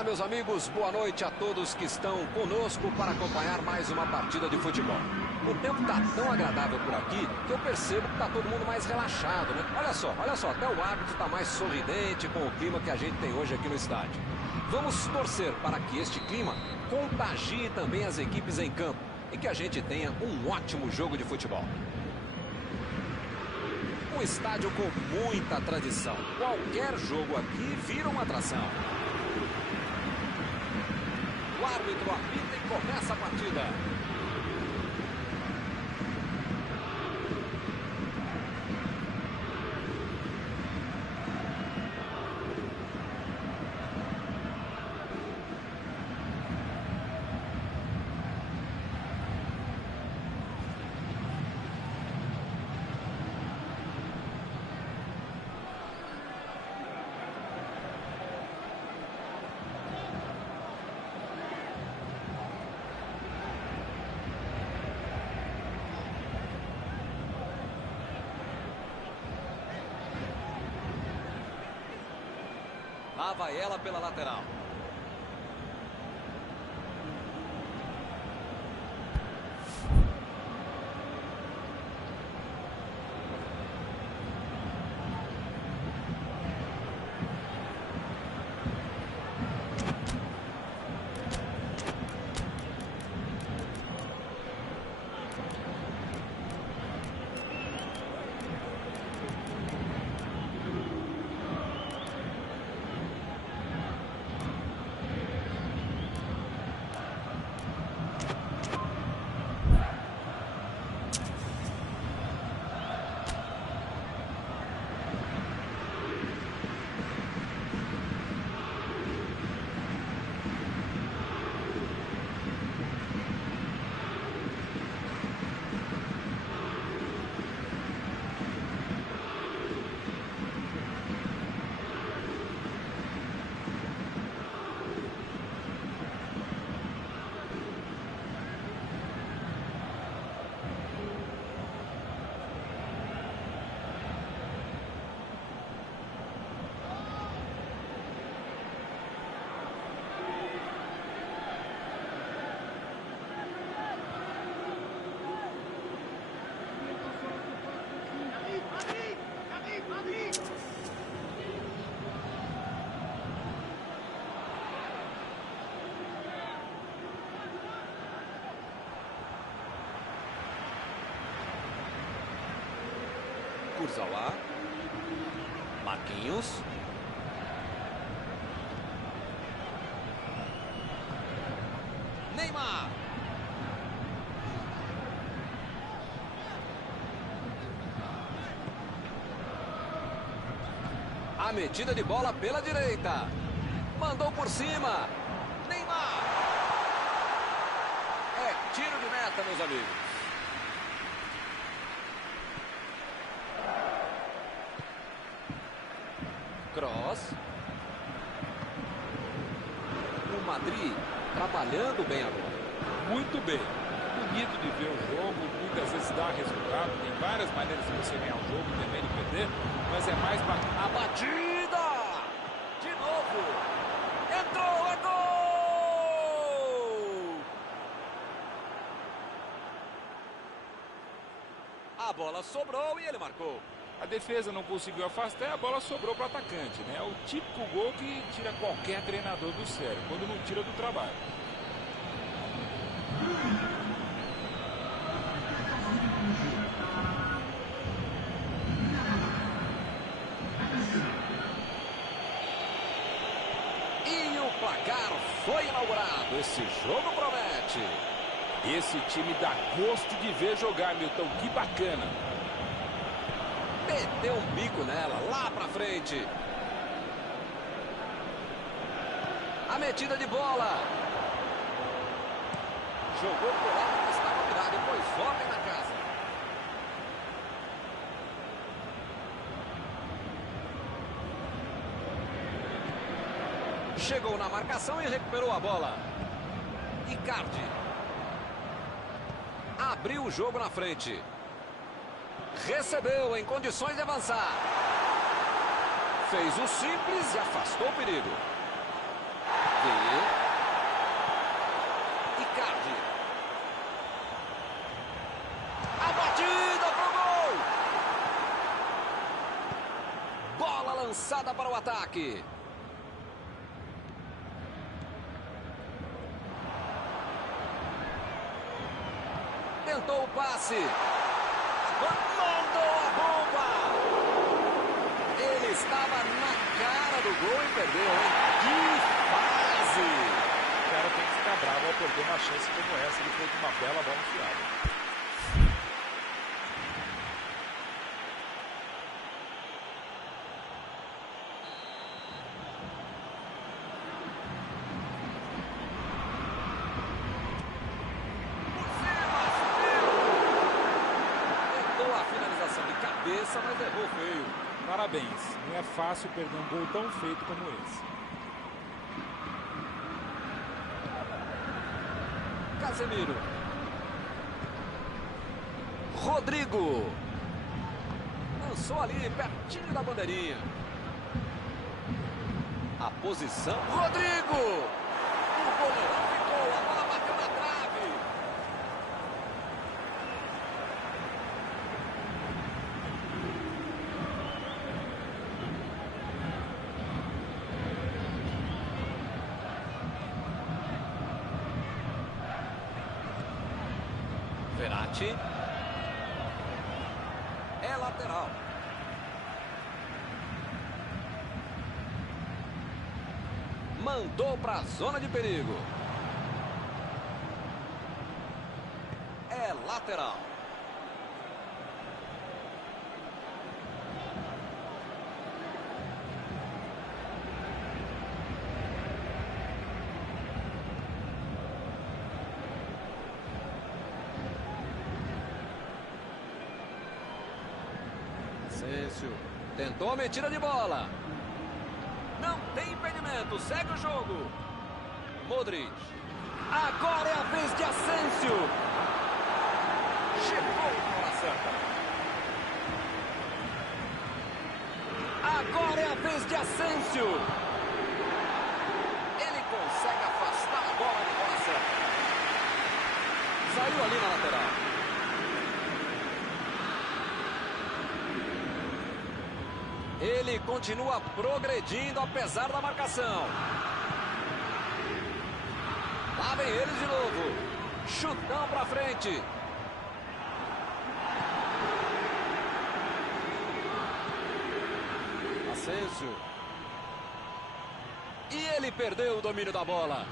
Olá, meus amigos, boa noite a todos que estão conosco para acompanhar mais uma partida de futebol. O tempo está tão agradável por aqui que eu percebo que está todo mundo mais relaxado, né? Olha só, até o árbitro está mais sorridente com o clima que a gente tem hoje aqui no estádio. Vamos torcer para que este clima contagie também as equipes em campo e que a gente tenha um ótimo jogo de futebol. Um estádio com muita tradição. Qualquer jogo aqui vira uma atração. O árbitro apita e começa a partida. Lá vai ela pela lateral. Kurzawa, Marquinhos, Neymar, a metida de bola pela direita, mandou por cima, Neymar, é tiro de meta, meus amigos. Cross. O Madrid trabalhando bem agora. Muito bem. Bonito de ver o jogo. Muitas vezes dá resultado. Tem várias maneiras de você ganhar o jogo e também de perder. Mas é mais bacana. A batida! De novo! Entrou! É gol! A bola sobrou e ele marcou. A defesa não conseguiu afastar e a bola sobrou para o atacante, né? É o típico gol que tira qualquer treinador do sério, quando não tira do trabalho. E o placar foi inaugurado. Esse jogo promete. Esse time dá gosto de ver jogar, Milton. Que bacana. Meteu um bico nela, lá pra frente. A metida de bola. Jogou pro lado que estava virado e pôs ordem na casa. Chegou na marcação e recuperou a bola. Icardi. Abriu o jogo na frente. Recebeu em condições de avançar. Fez o simples e afastou o perigo. Vê. Icardi. A batida pro gol. Bola lançada para o ataque. Tentou o passe. Mandou a bomba. Ele estava na cara do gol e perdeu, hein? Que fase! O cara tem que ficar bravo ao perder uma chance como essa. Ele fez uma bela bola enfiada. Mas errou feio. Parabéns, não é fácil perder um gol tão feito como esse. Casemiro. Rodrigo. Lançou ali, pertinho da bandeirinha. A posição. Rodrigo. O goleirão ficou, a bola bateu na trave. Verratti. É lateral. Mandou para a zona de perigo. É lateral. Asensio tentou a metida de bola. Não tem impedimento, segue o jogo. Modric. Agora é a vez de Asensio. Chegou na hora certa. Agora é a vez de Asensio. Ele consegue afastar a bola de bola certa. Saiu ali na lateral. Ele continua progredindo apesar da marcação. Lá vem eles de novo. Chutão pra frente. Asensio. E ele perdeu o domínio da bola.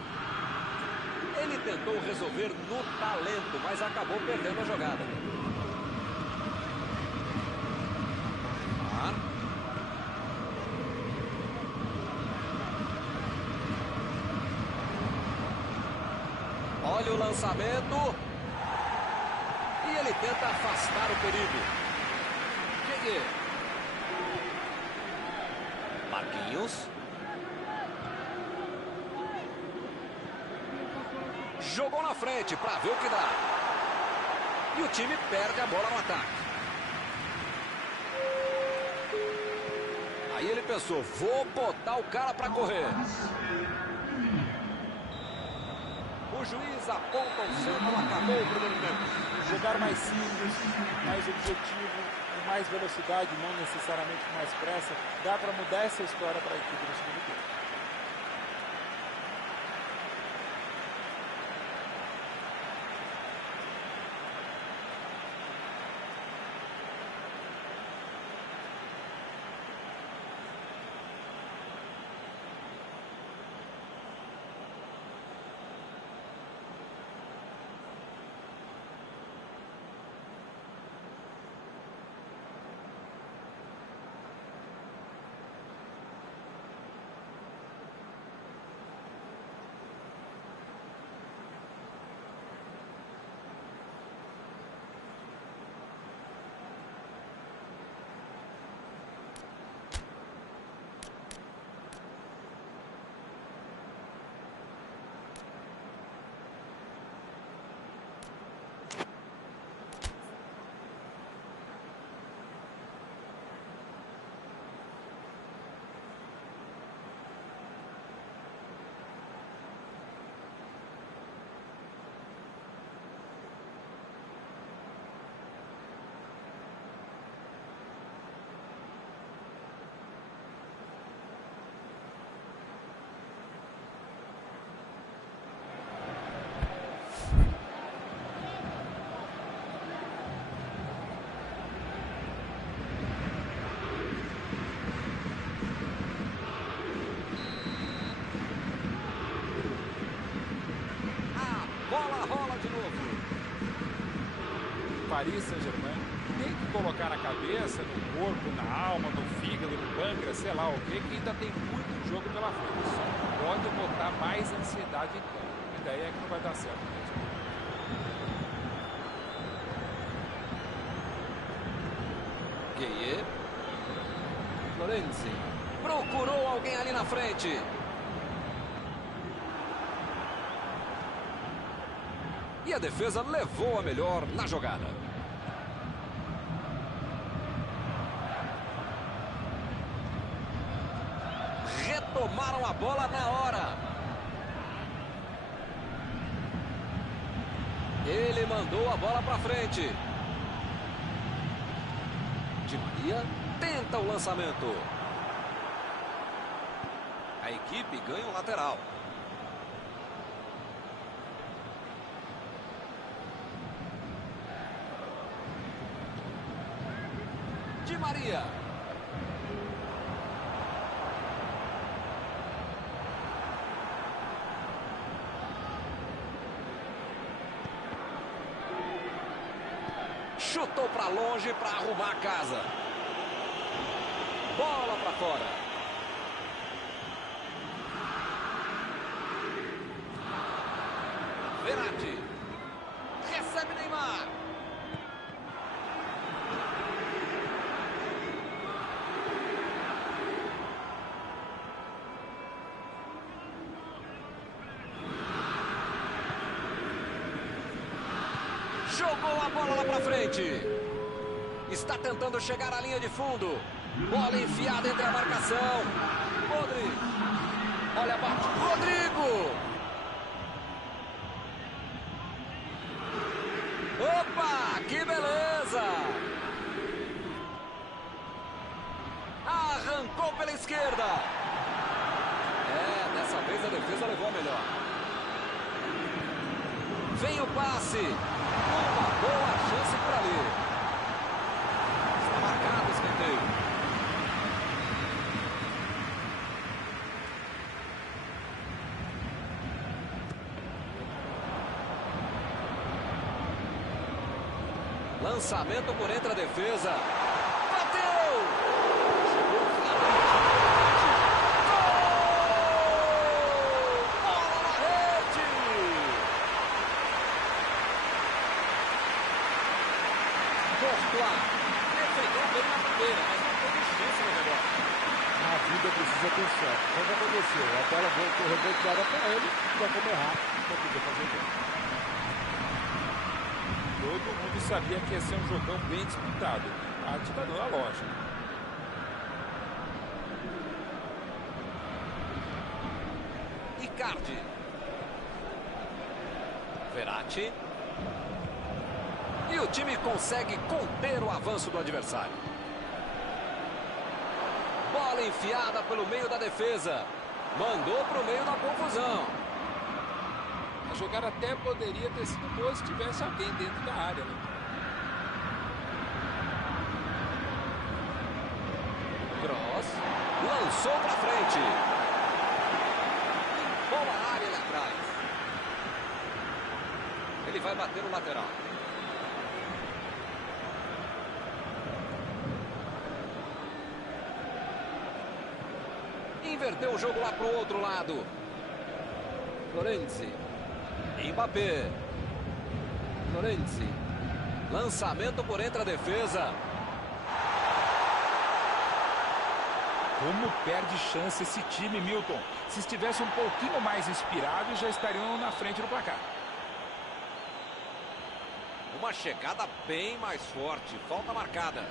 Ele tentou resolver no talento, mas acabou perdendo a jogada. Olha o lançamento. E ele tenta afastar o perigo. Cheguei. Marquinhos. Jogou na frente para ver o que dá. E o time perde a bola no ataque. Aí ele pensou, vou botar o cara para correr. O juiz aponta o centro, acabou o primeiro tempo. Jogar mais simples, mais objetivo, com mais velocidade, não necessariamente com mais pressa, dá para mudar essa história para a equipe do segundo tempo. Paris Saint-Germain tem que colocar na cabeça, no corpo, na alma, no fígado, no pâncreas, sei lá o que ainda tem muito jogo pela frente. Só não pode botar mais ansiedade em campo. E daí é que não vai dar certo mesmo. Gueye. Florenzi. Procurou alguém ali na frente. E a defesa levou a melhor na jogada. Retomaram a bola na hora. Ele mandou a bola para frente. Di Maria tenta o lançamento. A equipe ganha o lateral. Di Maria. Chutou para longe para arrumar a casa. Bola para fora. Verratti. Recebe Neymar. Jogou a bola lá pra frente. Está tentando chegar à linha de fundo. Bola enfiada entre a marcação. Rodrigo. Olha a bate. Rodrigo. Opa, que beleza. Arrancou pela esquerda. Dessa vez a defesa levou a melhor. Vem o passe. Uma boa chance por ali. Está marcado o escanteio. Lançamento por entre a defesa. Bateu! Chegou finalmente. Gol! Bola na rede! Courtois defendeu bem na primeira, mas não teve chance no rebote. Na vida precisa ter sorte. Quando aconteceu, a bola voltou reboteada para ele, vai como errar, não podia fazer o gol. Todo mundo sabia que ia ser um jogão bem disputado. A te tá dando a lógica. Icardi. Verratti. E o time consegue conter o avanço do adversário. Bola enfiada pelo meio da defesa. Mandou para o meio da confusão. A jogada até poderia ter sido boa se tivesse alguém dentro da área, né? Cross. Lançou para frente. Boa área ali atrás. Ele vai bater no lateral. Inverteu o jogo lá para o outro lado. Florenzi. Mbappé. Florenzi. Lançamento por entre a defesa. Como perde chance esse time, Milton. Se estivesse um pouquinho mais inspirado, já estariam na frente do placar. Uma chegada bem mais forte. Falta marcada.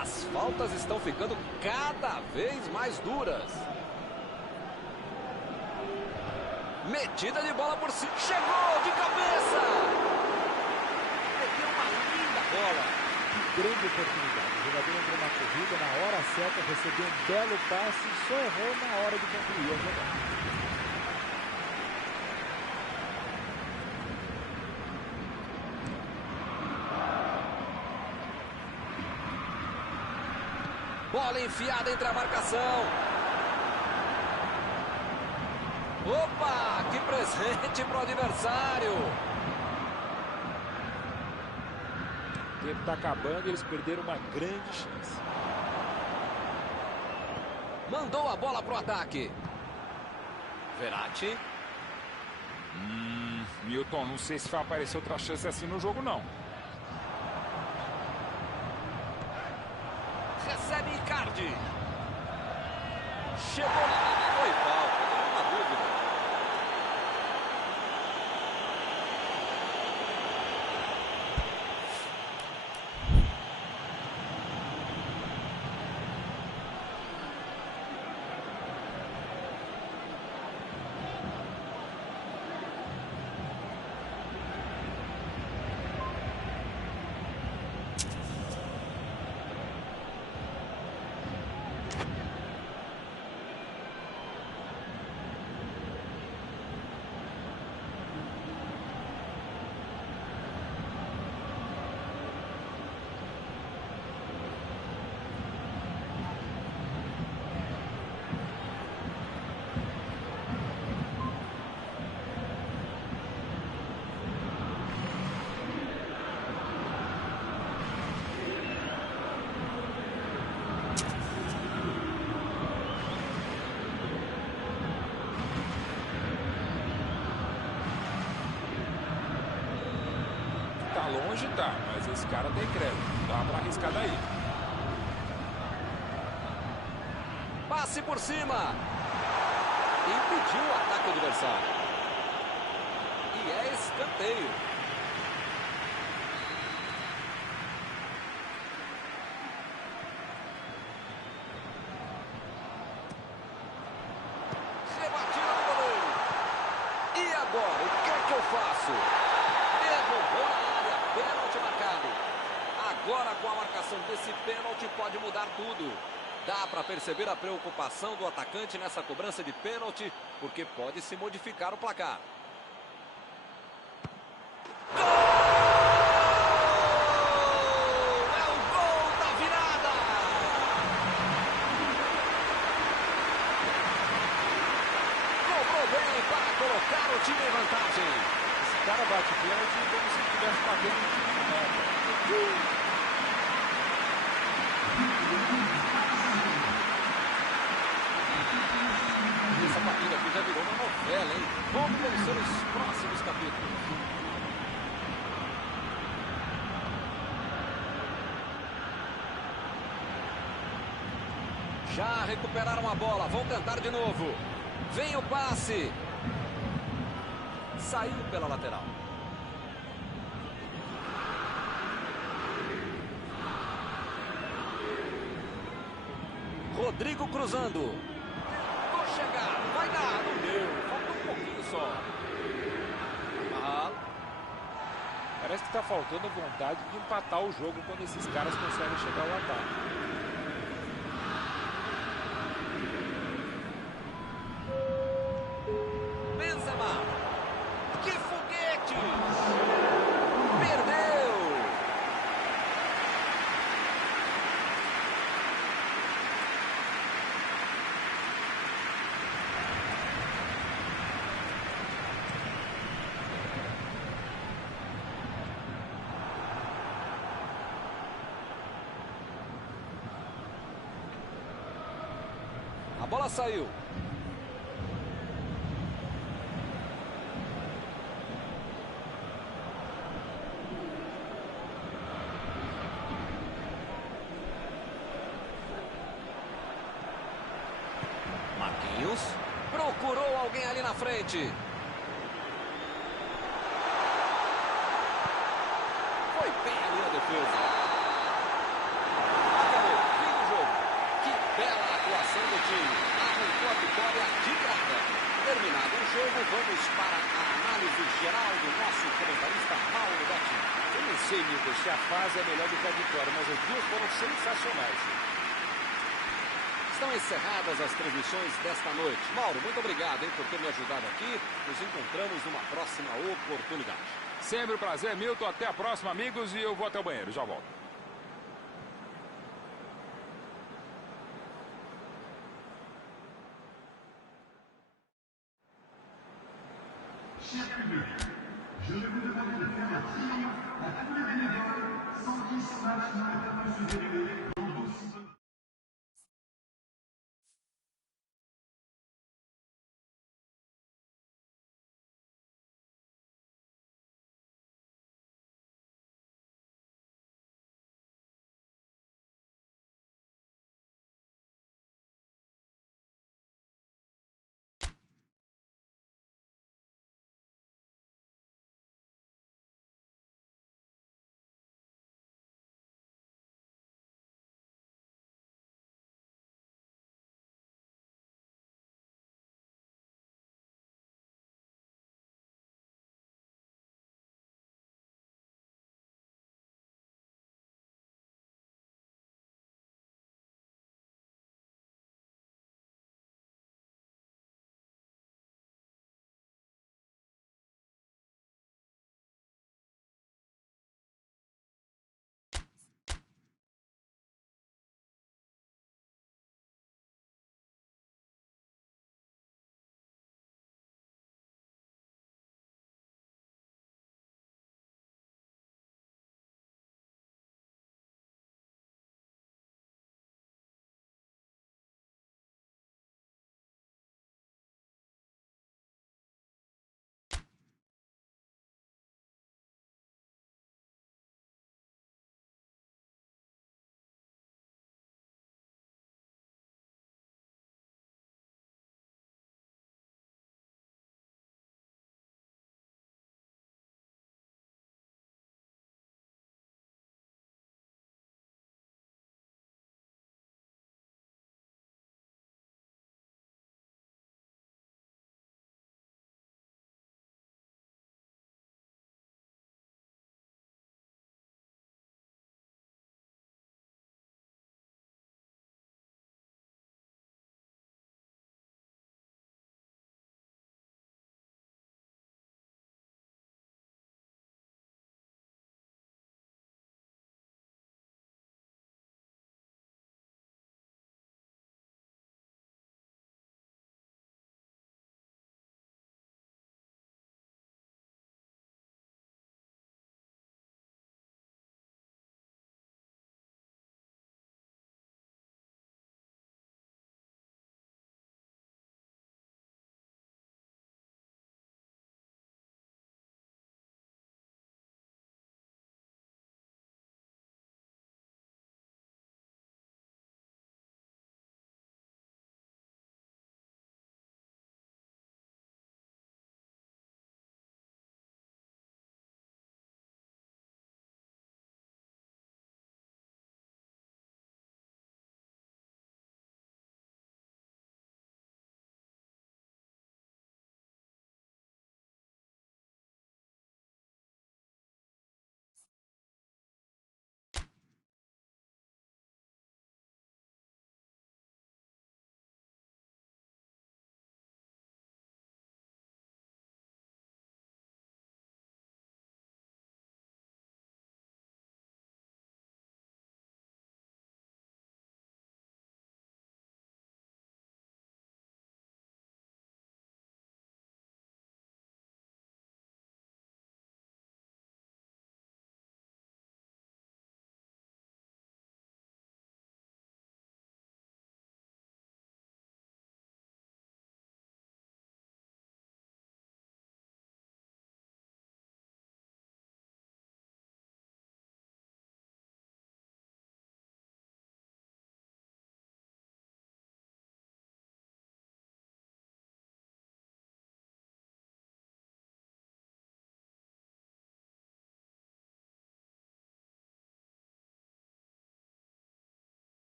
As faltas estão ficando cada vez mais duras. Metida de bola por cima. Chegou de cabeça. Meteu uma linda bola. Que grande oportunidade. O jogador entrou na corrida na hora certa, recebeu um belo passe e só errou na hora de concluir a jogada. Bola enfiada entre a marcação. Opa, que presente para o adversário. tempo está acabando e eles perderam uma grande chance. Mandou a bola pro ataque. Verratti. Milton, não sei se vai aparecer outra chance assim no jogo, não. Recebe Icardi. Chegou. Foi falta, nenhuma dúvida. Tá longe, tá, mas esse cara tem crédito. Dá pra arriscar daí. Passe por cima. Impediu o ataque adversário. E é escanteio. Rebatida do goleiro. E agora, o que é que eu faço? Derrubou na área, pênalti marcado. Agora, com a marcação desse pênalti, pode mudar tudo. Dá para perceber a preocupação do atacante nessa cobrança de pênalti, porque pode se modificar o placar. Gol! É o gol da virada! Cobrou bem para colocar o time em vantagem. Esse cara bate pênalti como se estivesse batendo um time de meta. Essa partida aqui já virou uma novela, hein? Como vão ser os próximos capítulos? Já recuperaram a bola, vão tentar de novo. Vem o passe. Saiu pela lateral. Rodrigo cruzando. Vou chegar, vai dar, não deu. Falta um pouquinho só. Parece que está faltando vontade de empatar o jogo quando esses caras conseguem chegar ao ataque. Benzema. Que foguete! Perdeu! A bola saiu. Marquinhos procurou alguém ali na frente. Foi bem ali na defesa. Acabou, fim do jogo. Que bela atuação do time. Arrancou a vitória de grada. Terminado o jogo, vamos para a análise geral do nosso comentarista Mauro Betti. Eu não sei, Milton, se a fase é melhor do que a vitória, mas as duas foram sensacionais. Estão encerradas as transmissões desta noite. Mauro, muito obrigado, hein, por ter me ajudado aqui. Nos encontramos numa próxima oportunidade. Sempre um prazer, Milton. Até a próxima, amigos. E eu vou até o banheiro. Já volto. Chers publics, je vais vous demander de faire un signe à tous les bénévoles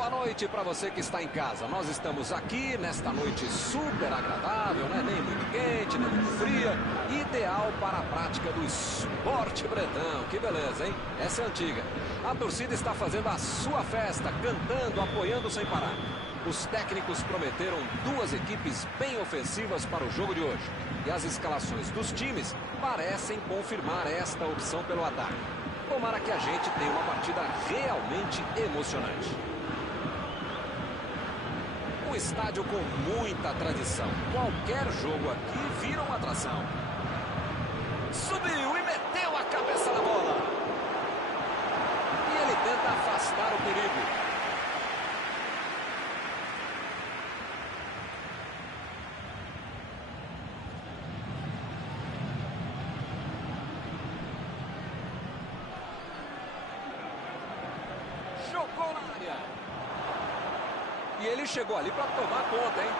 Boa noite para você que está em casa. Nós estamos aqui nesta noite super agradável, né? Nem muito quente, nem muito fria. Ideal para a prática do esporte bretão. Que beleza, hein? Essa é antiga. A torcida está fazendo a sua festa, cantando, apoiando sem parar. Os técnicos prometeram duas equipes bem ofensivas para o jogo de hoje. E as escalações dos times parecem confirmar esta opção pelo ataque. Tomara que a gente tenha uma partida realmente emocionante. Um estádio com muita tradição. Qualquer jogo aqui vira uma atração. Subiu e meteu a cabeça na bola. E ele tenta afastar o perigo. Jogou na área. E ele chegou ali para tomar conta, hein?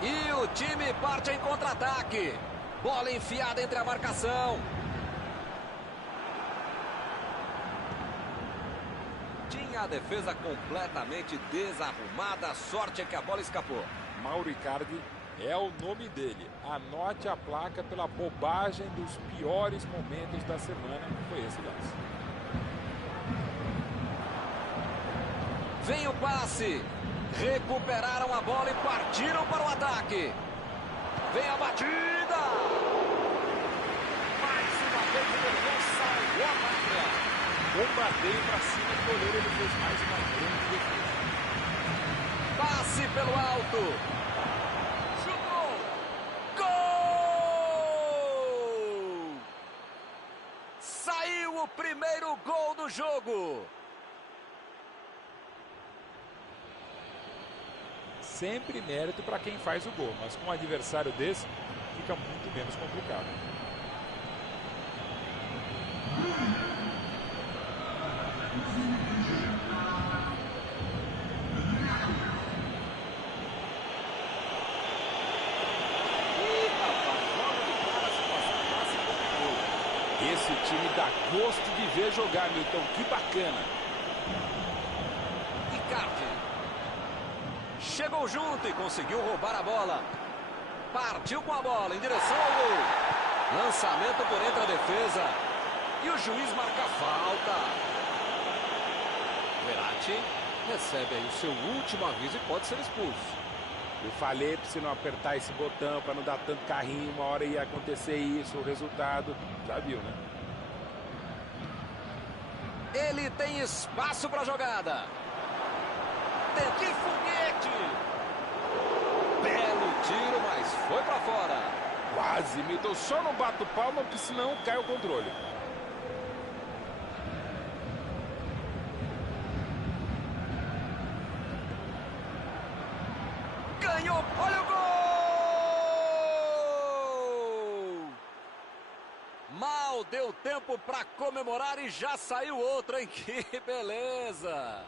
E o time parte em contra-ataque. Bola enfiada entre a marcação. Tinha a defesa completamente desarrumada. A sorte é que a bola escapou. Mauro Icardi é o nome dele. Anote a placa pela bobagem dos piores momentos da semana. Foi esse lance. Vem o passe. Recuperaram a bola e partiram para o ataque. Vem a batida. Mais uma vez o goleiro salvou a pátria. Bombardeio para cima do goleiro. Ele fez mais uma grande defesa. Passe pelo alto. Chutou. Gol! Saiu o primeiro gol do jogo. Sempre mérito para quem faz o gol, mas com um adversário desse fica muito menos complicado. Esse time dá gosto de ver jogar, Milton. Que bacana. Icardi. Chegou junto e conseguiu roubar a bola. Partiu com a bola em direção ao gol. Lançamento por entre a defesa. E o juiz marca falta. Verratti recebe aí o seu último aviso e pode ser expulso. Eu falei para você não apertar esse botão, para não dar tanto carrinho. Uma hora ia acontecer isso, o resultado. Já viu, né? Ele tem espaço para a jogada. Que foguete! Belo tiro, mas foi para fora. Quase, Milton. Só não bato palma, porque senão cai o controle. Ganhou, olha o gol! Mal deu tempo para comemorar e já saiu outro, hein? Que beleza!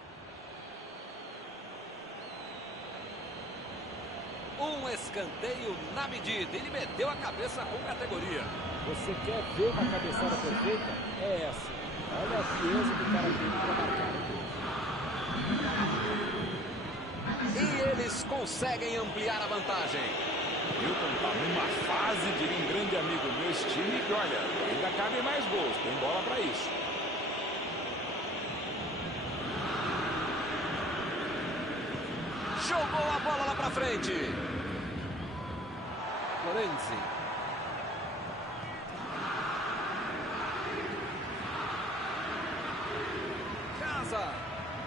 Um escanteio na medida. Ele meteu a cabeça com categoria. Você quer ver uma cabeçada perfeita? É essa. Olha a frieza do cara dele para marcar. E eles conseguem ampliar a vantagem. Milton tá numa fase, diria um grande amigo meu, esse time, que olha, ainda cabem mais gols, tem bola para isso. Jogou a bola lá pra frente. Florenzi. Casa.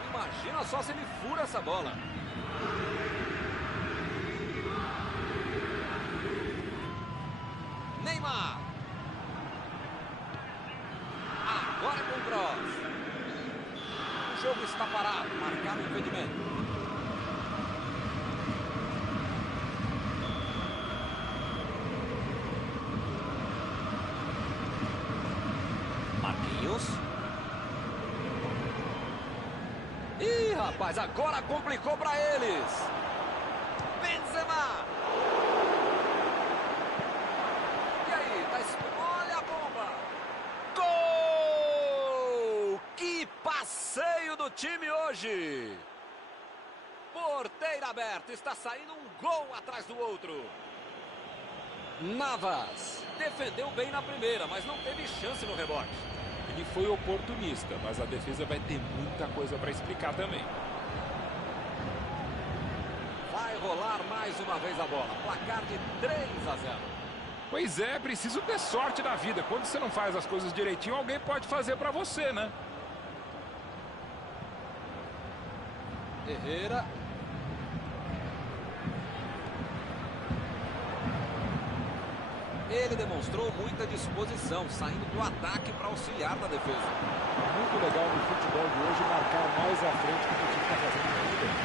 Imagina só se ele fura essa bola. Neymar. Agora com o cross. O jogo está parado. Marcado o impedimento. Ih, rapaz, agora complicou para eles. Benzema. E aí, tá... olha a bomba. Gol! Que passão hoje. Porteira aberta, está saindo um gol atrás do outro. Navas defendeu bem na primeira, mas não teve chance no rebote. Ele foi oportunista, mas a defesa vai ter muita coisa para explicar também. Vai rolar mais uma vez a bola. Placar de 3-0. Pois é, preciso ter sorte na vida. Quando você não faz as coisas direitinho, alguém pode fazer para você, né? Herrera. Ele demonstrou muita disposição, saindo do ataque para auxiliar na defesa. Muito legal no futebol de hoje marcar mais à frente do que o time está fazendo muito bem.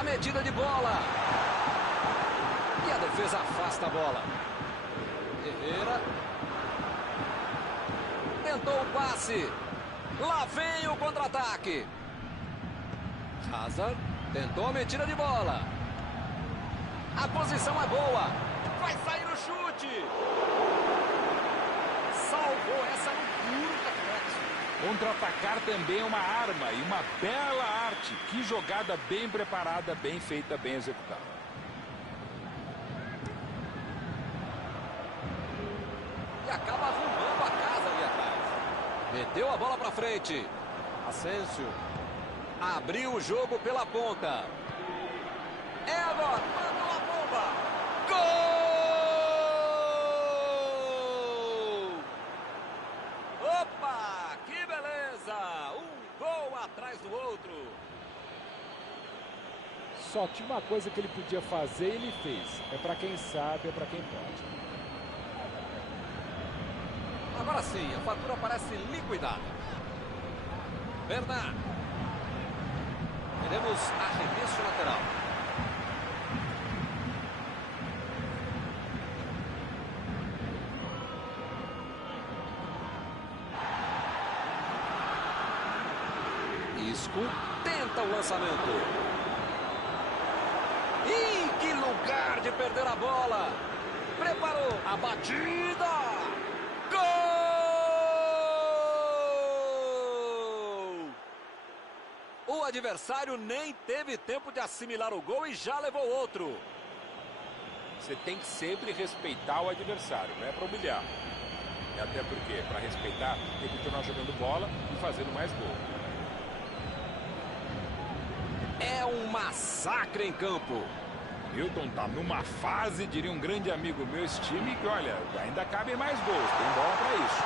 A medida de bola. E a defesa afasta a bola. Herrera. Tentou o passe. Lá vem o contra-ataque. Hazard tentou a metida de bola. A posição é boa. Vai sair o chute. Salvou essa no puro reflexo. Contra-atacar também é uma arma e uma bela arte. Que jogada bem preparada, bem feita, bem executada. E acaba arrumando a casa ali atrás. Meteu a bola para frente. Asensio abriu o jogo pela ponta. É agora. Mandou a bomba. Gol! Opa! Que beleza! Um gol atrás do outro. Só tinha uma coisa que ele podia fazer e ele fez. É para quem sabe, é para quem pode. Agora sim, a fatura parece liquidada. Bernard. Teremos arremesso lateral. Isco tenta o lançamento. Ih, que lugar de perder a bola. Preparou a batida. Gol! O adversário nem teve tempo de assimilar o gol e já levou outro. Você tem que sempre respeitar o adversário, não é para humilhar. E até porque, para respeitar, tem que continuar jogando bola e fazendo mais gol. É um massacre em campo. Milton tá numa fase, diria um grande amigo meu, esse time que, olha, ainda cabem mais gols, tem bola para isso.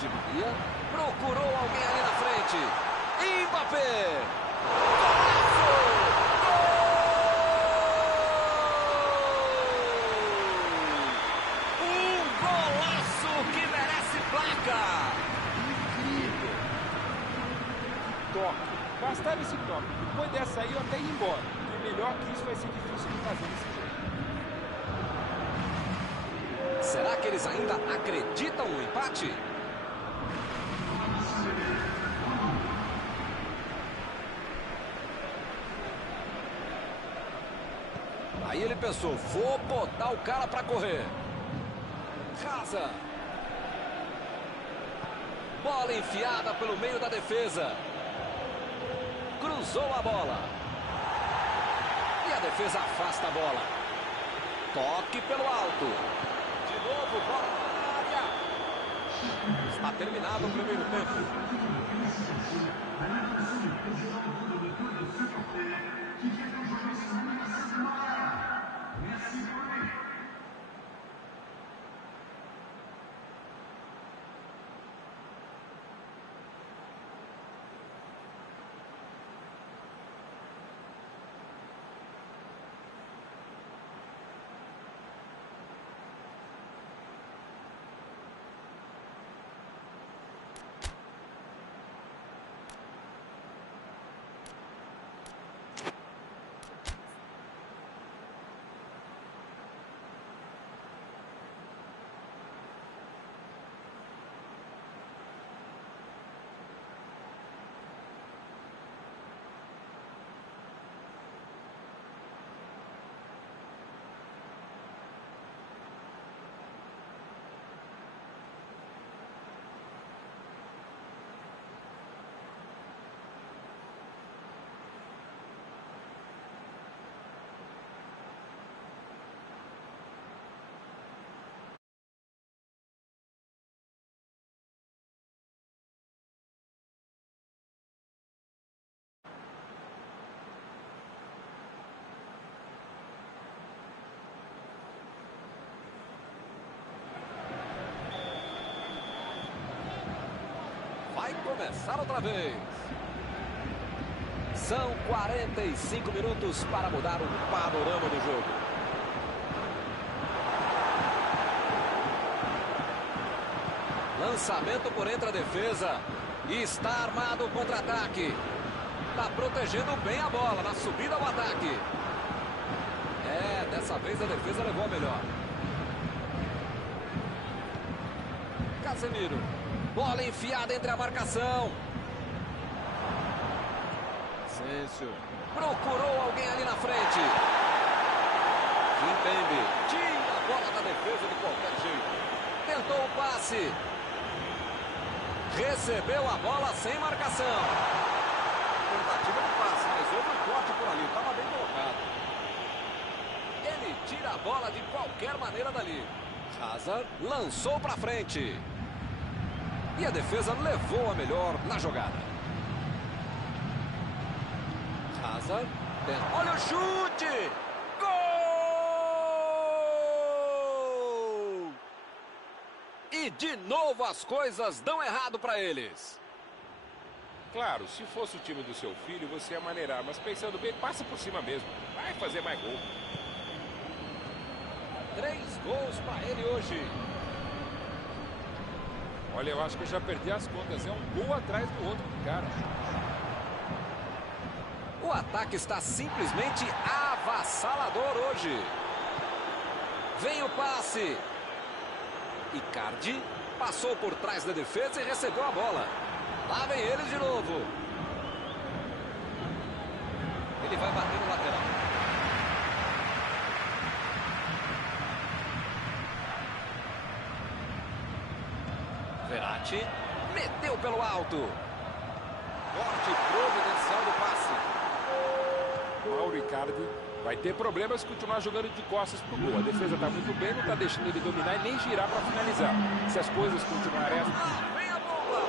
Di Maria procurou alguém ali na frente. Mbappé! Golaço! Gol! Um golaço que merece placa! Incrível! Toque. Bastava esse toque. Depois dessa aí eu até ia embora. Porque melhor que isso vai ser difícil de fazer nesse jogo. Será que eles ainda acreditam no empate? Aí ele pensou, vou botar o cara para correr. Casa. Bola enfiada pelo meio da defesa. Cruzou a bola. E a defesa afasta a bola. Toque pelo alto. De novo, bola na área. Está terminado o primeiro tempo. começar outra vez. São 45 minutos para mudar o panorama do jogo. Lançamento por entre a defesa. E está armado o contra-ataque. Está protegendo bem a bola na subida ao ataque. Dessa vez a defesa levou a melhor. Casemiro. Bola enfiada entre a marcação. Asensio. Procurou alguém ali na frente. Kimpembe. Tira a bola da defesa de qualquer jeito. Tentou o passe. Recebeu a bola sem marcação. Tentativa de passe, mas houve um corte por ali. Estava bem colocado. Ele tira a bola de qualquer maneira dali. Hazard lançou para frente. E a defesa levou a melhor na jogada. Hazard. Olha o chute! Gol! E de novo as coisas dão errado para eles. Claro, se fosse o time do seu filho, você ia maneirar. Mas pensando bem, passa por cima mesmo. Vai fazer mais gol. 3 gols para ele hoje. Olha, eu acho que eu já perdi as contas. É um gol atrás do outro, cara. O ataque está simplesmente avassalador hoje. Vem o passe. Icardi passou por trás da defesa e recebeu a bola. Lá vem eles de novo. Ele vai bater no lateral. Verratti meteu pelo alto. Corte providencial do passe. Mauro Icardi vai ter problemas se continuar jogando de costas pro gol. A defesa tá muito bem, não tá deixando ele dominar e nem girar para finalizar. Se as coisas continuarem assim... Vem a bola!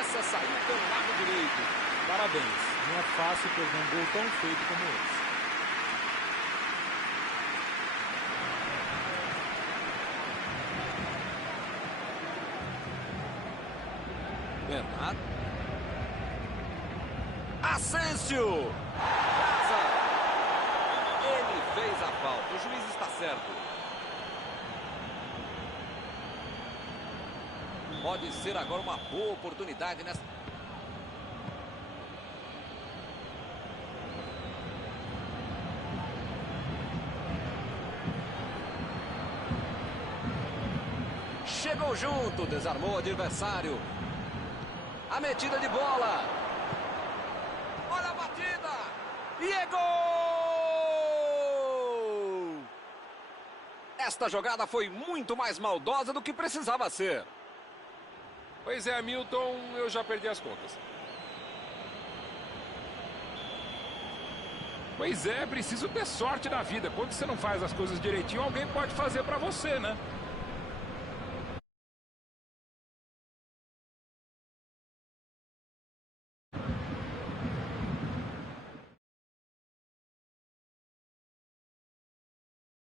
Essa saiu pelo lado direito. Parabéns. Não é fácil perder um gol tão feito como esse. Bernardo. Asensio. Ele fez a falta. O juiz está certo. Pode ser agora uma boa oportunidade nessa... Chegou junto, desarmou o adversário. A metida de bola. Olha a batida. E é gol! Esta jogada foi muito mais maldosa do que precisava ser. Pois é, Milton, eu já perdi as contas. Pois é, preciso ter sorte na vida. Quando você não faz as coisas direitinho, alguém pode fazer pra você, né?